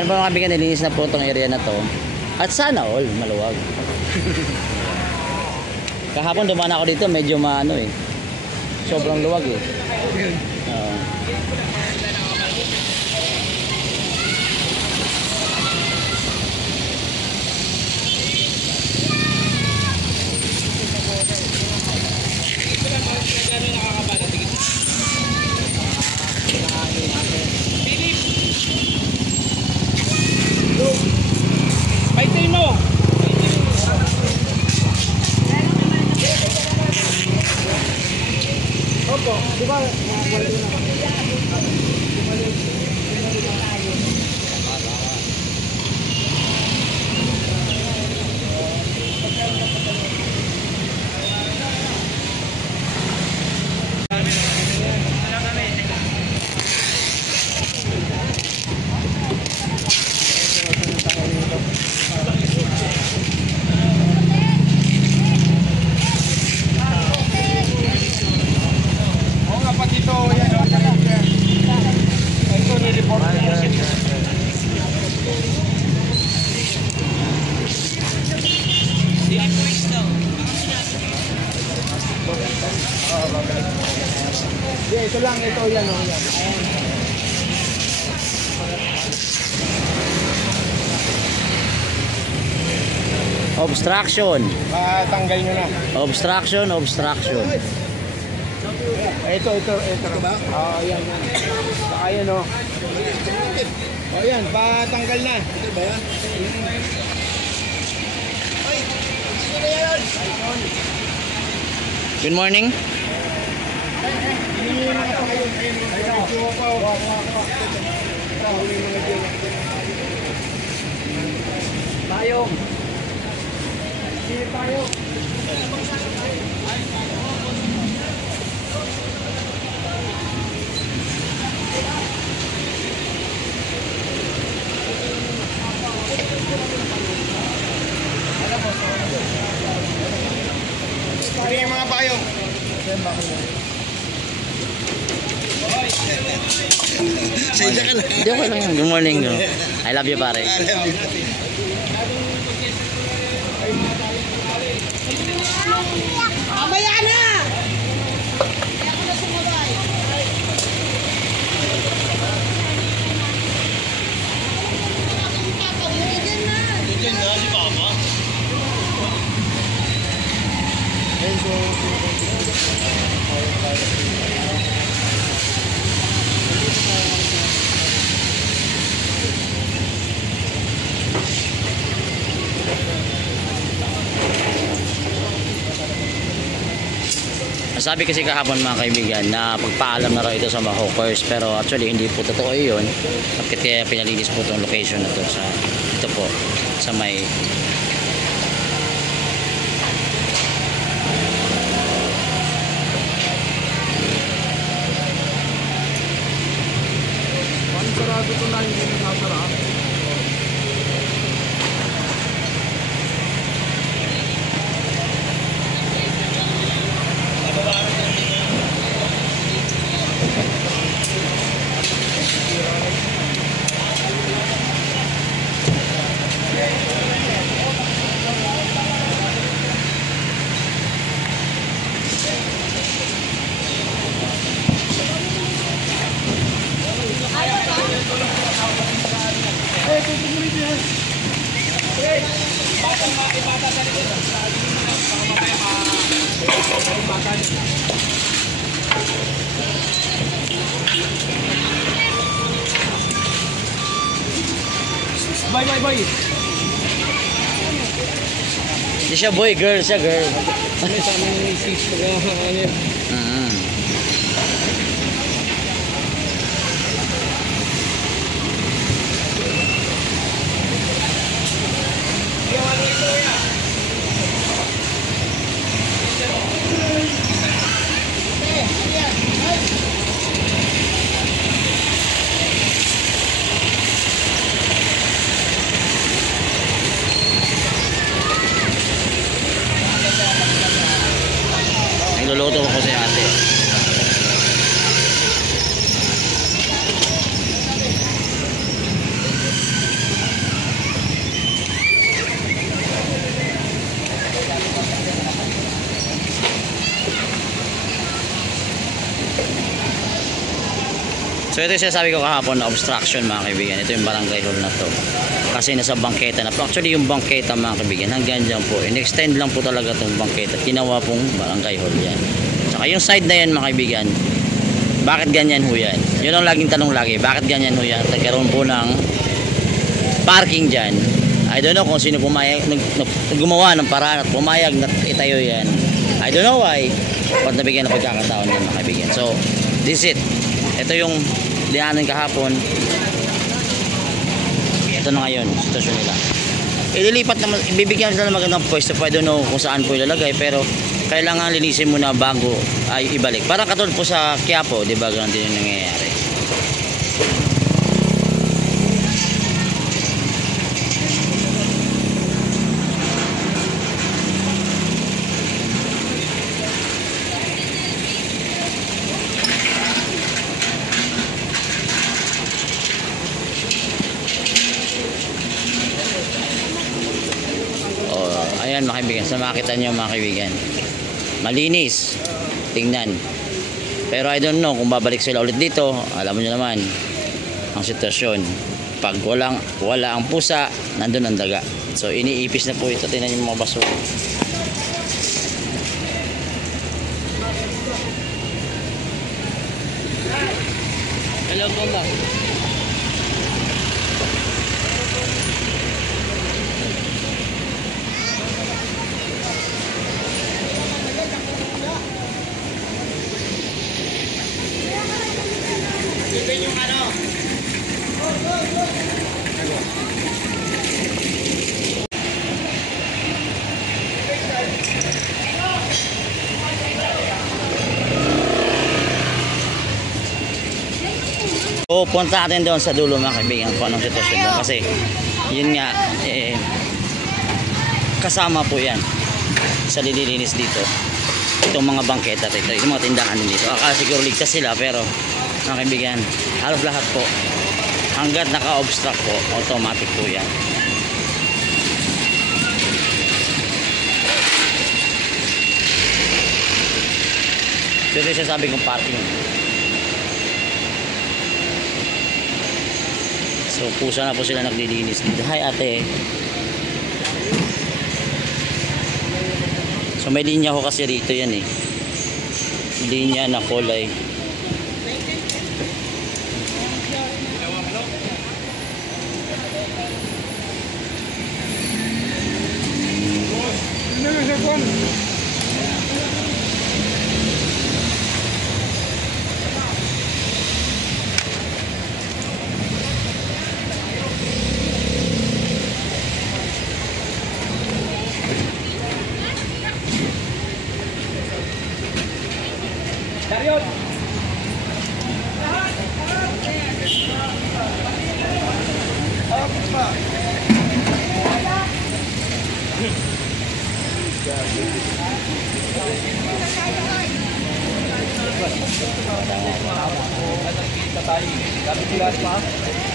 kaibigan, mga kaibigan, nilinis na po itong area na to. At sana all, maluwag. Kahapon dumaan ako dito, medyo maano eh. Sobrang luwag eh. Ito lang, ito yan o yan. Obstruction. Tanggal nyo na. Obstruction. Ito ba? Yan. Saka yan o. Yan, patanggal na. Ito ba yan? Good morning. Tayo. Tayo. Ano yung mga payong? Hindi ko lang yan. Good morning. I love you pare. Mamaya na! Sabi kasi kahapon mga kaibigan na pagpaalam na raw ito sa mga hawkers, pero actually hindi po totoo yun. Kaya pinalinis po itong location na to sa ito po sa may Sarado ito na, hindi nasasarap. Bye. hindi siya boy, girl siya, girl. Ano sa aming seats pag Nagluluto ko kasi So ito yung sinasabi ko kahapon na obstruction mga kaibigan. Ito yung barangay hall na to. Kasi nasa bangketa na po. Actually yung bangketa mga kaibigan hanggang dyan po. In-extend lang po talaga itong bangketa. Ginawa pong barangay hall yan. Saka yung side na yan mga kaibigan. Bakit ganyan ho yan? Yun ang laging tanong lagi. Bakit ganyan ho yan? Nagkaroon po ng parking dyan. I don't know kung sino pumayag, gumawa ng paraan at pumayag na itayo yan. I don't know why. Ba't nabigyan ng pagkakataon yan mga kaibigan. So, this is it. Ito yung dianan kahapon. Ito na ngayon, sitwasyon nila. Ililipat naman, ibibigyan sila ng magandang pwesto. I don't know kung saan po ilalagay, pero kailangan linisin muna bago ay ibalik. Parang katulad po sa Quiapo, di ba? Ganun din yung nangyayari. Ayan mga kaibigan, sa makita nyo mga kaibigan, malinis tingnan, pero I don't know kung babalik sila ulit dito. Alam mo nyo naman ang sitwasyon, pag wala ang pusa, nandun ang daga. So iniipis na po ito. Tingnan nyo mga basura. Hello mama. Yung ano? O punta natin doon sa dulo mga kaibigan kung anong sitwasyon doon, kasi yun nga kasama po yan sa lililinis dito. Itong mga bangketa dito, yung mga tindahan din dito. Akala siguro ligtas sila, pero mga kaibigan, halos lahat po hanggat naka-obstruct po, automatic po yan. So ito yung sabi kong parking. So pusa na po sila naglilinis dito. Hi ate. So may linya ko kasi rito yan eh. Linya na kulay. Dariot!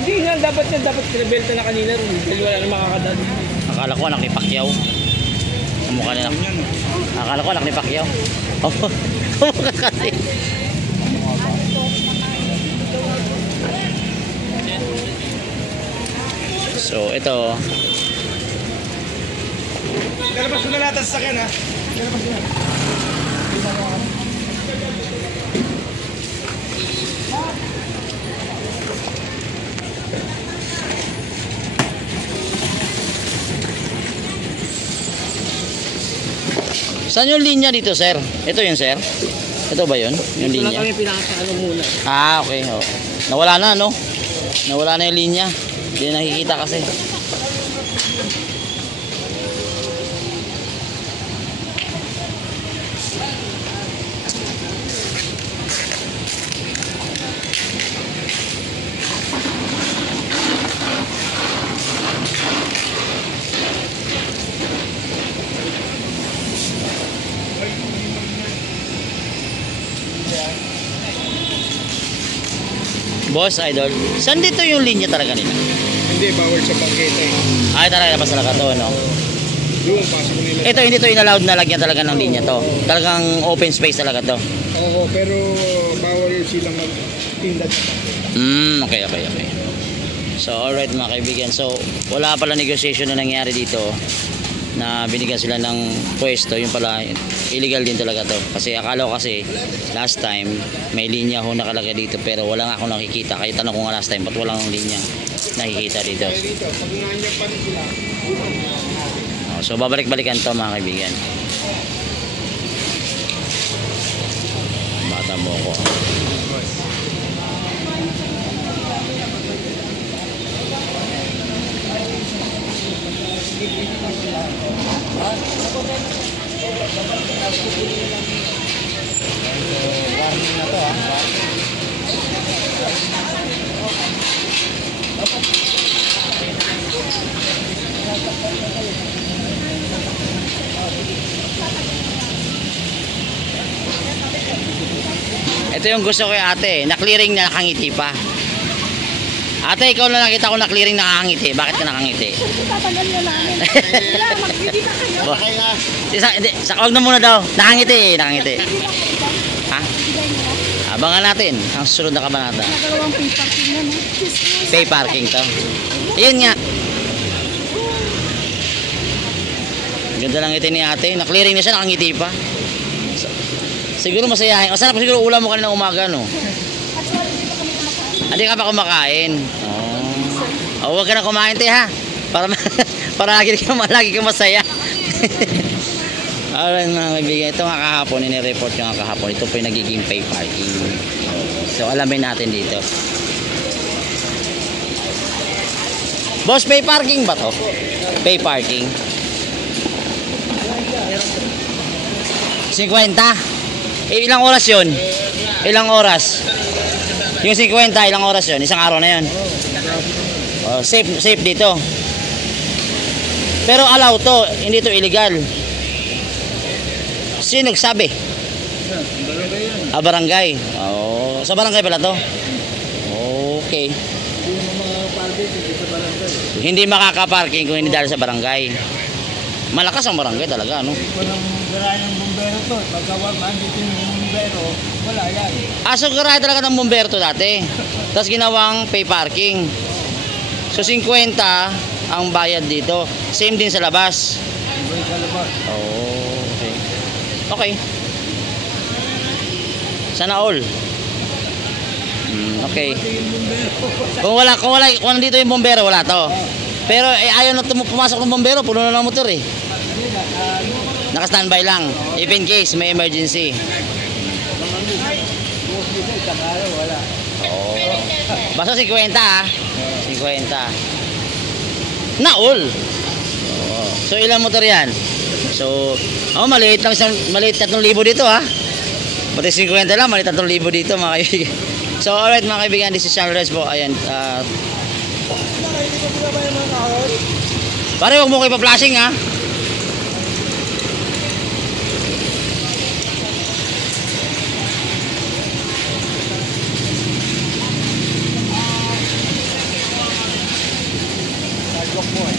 Hindi nga, dapat rebelta na kanina rin. Dahil wala na makakadali. Akala ko anak ni Pacquiao. Ang mukha nila. Akala ko anak ni Pacquiao. Opo. Kasi. So ito. Lalabas ko na lahat sa sakyan ha. Lalabas ko na. Saan yung linya dito, sir? Ito yun, sir? Ito ba yun? Yung Ito lang linya? kami pinakaano muna. Ah, okay. Oh. Nawala na, no? Nawala na yung linya. Hindi na nakikita kasi. Boss Idol, saan dito yung linya talaga nila? Hindi, bawal sa bangketa eh. Ay, talaga labas talaga to, no? Yung pasok nila. Ito, hindi to inallowed na lagyan talaga ng linya to. Talagang open space talaga to. Oo, pero bawal silang magtinda sa bangketa. Okay, okay, okay. So, alright mga kaibigan. So, wala pala negotiation na nangyari dito na binigyan sila ng pwesto. Yung pala, illegal din talaga to. Kasi akala ko kasi, last time, may linya ho nakalagay dito. Pero wala nga akong nakikita. Kaya tanong ko nga last time, ba't walang linya nakikita dito? So, babalik-balikan to mga kaibigan. Bata mo ko. Ito yung gusto ko yung ate, na-clearing na nakangiti pa. Ate, ikaw na nakita ko na-clearing nakangiti. Bakit ka nakangiti? Tatanggal na namin. Wala, magbibig ka kayo. Huwag na muna daw. Nakangiti, nakangiti. Ha? Bigay mo na. Abangan natin ang susunod na kabanata. Nagalawang pay parking na, no? Pay parking to. Ayun nga. Ganda lang ngiti ni ate. Na-clearing na siya, nakangiti pa. Siguro masayahin. O sana pa siguro ulam mo kanina umaga, no? Hindi ka pa kumakain. Oh, huwag ka na kumain, te, ha? Para lagi kang masaya. Alright mga kaibigan, ito nga kahapon, ini-report yung nga kahapon. Ito po yung nagiging pay parking. So alamin natin dito. Boss, pay parking ba to? Pay parking 50. Ilang oras yun? Ilang oras? Yung 50, ilang oras yun? Isang araw na yun. Oh, safe dito. Pero allow to, hindi to illegal. Sino nagsabi? Barangay. Oh, sa barangay pala to. Okay. Hindi makaka-parking kung hindi dahil sa barangay. Malakas ang barangay talaga, no? Walang garahe ng bumbero to. Pagkawag man dito yung bumbero, wala yan. So garahe talaga ng bumbero to dati. Tapos ginawang pay parking. So 50 ang bayad dito. Same din sa labas. Iba sa labas. Oh, okay. Okay. Sana all. Okay. Kung nandito yung bombero, wala to. Pero ayaw na pumasok ng bombero, puno na ng motor eh. Naka-standby lang. If in case may emergency. Oh. Basta 50 ah. 50. Na all. Oh. So ilang motor yan? So, maliit lang isang, maliit 3,000 dito ha. Pati 50 lang, maliit 3,000 dito mga kaibigan. So alright mga kaibigan, this is Channel Reds po. Ayan. Pare, huwag mo kayo pa-flashing ha. Sidewalk mo eh.